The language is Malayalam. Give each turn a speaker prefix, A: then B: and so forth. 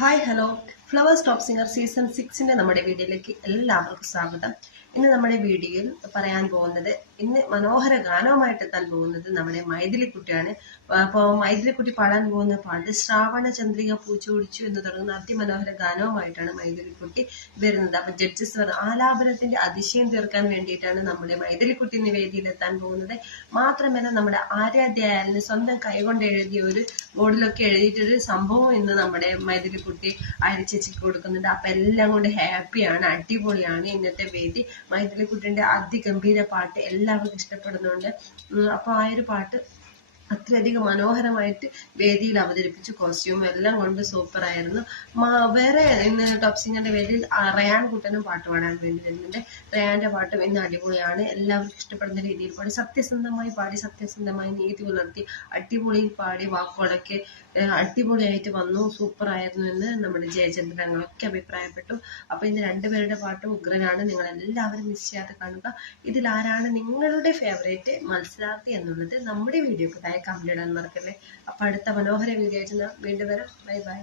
A: Hi, hello. Flowers top singer season സിക്സിന്റെ നമ്മുടെ വീഡിയോയിലേക്ക് എല്ലാവർക്കും സ്വാഗതം. ഇന്ന് നമ്മുടെ വീഡിയോയിൽ പറയാൻ പോകുന്നത് ഇന്ന് മനോഹര ഗാനവുമായിട്ട് എത്താൻ പോകുന്നത് നമ്മുടെ മൈഥിലിക്കുട്ടിയാണ്. അപ്പോൾ മൈഥിലിക്കുട്ടി പാടാൻ പോകുന്ന പാട്ട് ശ്രാവണ ചന്ദ്രിക പൂച്ചോടിച്ചു എന്ന് തുടങ്ങുന്ന അതിമനോഹര ഗാനവുമായിട്ടാണ് മൈഥിലിക്കുട്ടി വരുന്നത്. അപ്പൊ ജഡ്ജസ് ആലാപനത്തിന്റെ അതിശയം തീർക്കാൻ വേണ്ടിയിട്ടാണ് നമ്മുടെ മൈഥിലിക്കുട്ടി നിവേദിയിലെത്താൻ പോകുന്നത്. മാത്രമല്ല നമ്മുടെ ആരാധ്യായാലിന് സ്വന്തം കൈകൊണ്ട് എഴുതിയ ഒരു ബോർഡിലൊക്കെ എഴുതിയിട്ടൊരു സംഭവം ഇന്ന് നമ്മുടെ മൈഥിലിക്കുട്ടി അരിച്ചേച്ചിക്ക് കൊടുക്കുന്നുണ്ട്. അപ്പൊ എല്ലാം കൊണ്ട് ഹാപ്പിയാണ് അടിപൊളിയാണ് ഇന്നത്തെ വേദി. മൈഥിലി കുട്ടിന്റെ അതിഗംഭീര പാട്ട് എല്ലാവർക്കും ഇഷ്ടപ്പെടുന്നുണ്ട്. അപ്പൊ ആ ഒരു പാട്ട് അത്രയധികം മനോഹരമായിട്ട് വേദിയിൽ അവതരിപ്പിച്ചു. കോസ്റ്റ്യൂം എല്ലാം കൊണ്ട് മാ- വേറെ ഇന്ന് ടോപ് സിംഗറിന്റെ വേദിയിൽ റയാൻ കുട്ടനും പാട്ട് പാടാൻ വേണ്ടി വരുന്നുണ്ട്. റയാന്റെ പാട്ടും ഇന്ന് അടിപൊളിയാണ്. എല്ലാവർക്കും ഇഷ്ടപ്പെടുന്ന രീതിയിൽ പാടി സത്യസന്ധമായി പാടി സത്യസന്ധമായി നീതി പുലർത്തി അടിപൊളിയിൽ പാടി വാക്കുകളൊക്കെ അടിപൊളിയായിട്ട് വന്നു. സൂപ്പർ ആയിരുന്നു എന്ന് നമ്മുടെ ജയചന്ദ്രങ്ങളൊക്കെ അഭിപ്രായപ്പെട്ടു. അപ്പൊ ഇന്ന് രണ്ടുപേരുടെ പാട്ടും ഉഗ്രനാണ്. നിങ്ങൾ എല്ലാവരും മിസ് ചെയ്യാതെ കാണുക. ഇതിൽ ആരാണ് നിങ്ങളുടെ ഫേവറേറ്റ് മത്സരാർത്ഥി എന്നുള്ളത് നമ്മുടെ വീഡിയോക്ക് താഴെ കമന്റ് ഇടാൻ മറക്കല്ലേ. അപ്പൊ അടുത്ത മനോഹര വീഡിയോ വീണ്ടും വരാം. Bye bye